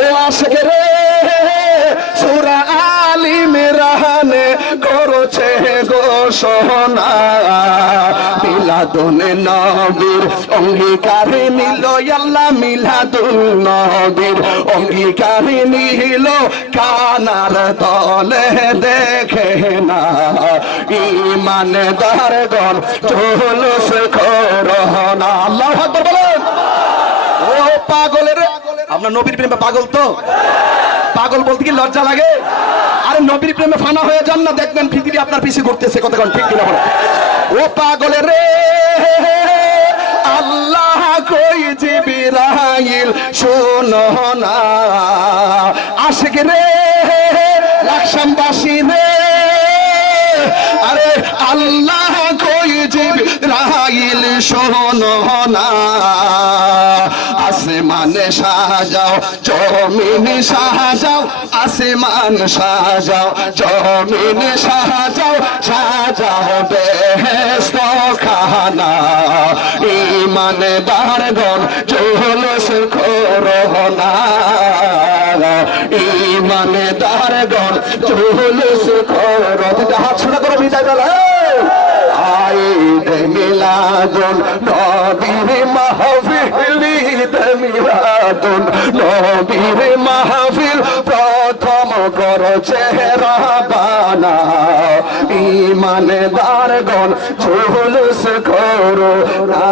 ও আশেক রে, সুরা আলী মেরাহানে করছে ঘোষণা। মিলাদুন নবীর অঙ্গীকারে নিল, আল্লাহ মিলাদুন নবীর অঙ্গীকারে নিল। কানার দলে দেখে না ইমানদার গণ চলস করোনা আল্লাহ আপনার নবীর প্রেমে পাগল তো? পাগল বলতে কি লজ্জা লাগে? আরে নবীর প্রেমে ফানা হয়ে যান না, দেখবেন পৃথিবী আপনার পিছিয়ে ঘুরতেছে, কতক্ষণ? ঠিক কিনা বলে ও পাগলের রে, আল্লাহ কই জিবিরাইল, শোনো না। আশেক রে, লাকসামবাসী রে, আরে আল্লাহ কই জিবিরাইল, শোনো না। আসমানে সাজাও, জমিন সাজাও আসমান সাজাও, জমিন সাজাও সাজাও বেহেস্ত খানা। ইমানদার গণ জুলুস করোনা ইমানদার গণ জুলুস করো হাত ছোড়া করে বিদায় বেলা আইদ মিলাদুন নবীর মাহফিল। ঈদ মিলাদুন নবীর মাহফিল প্রথম কর চেহারা বানা ইমানদার গণ চুলুস করো। না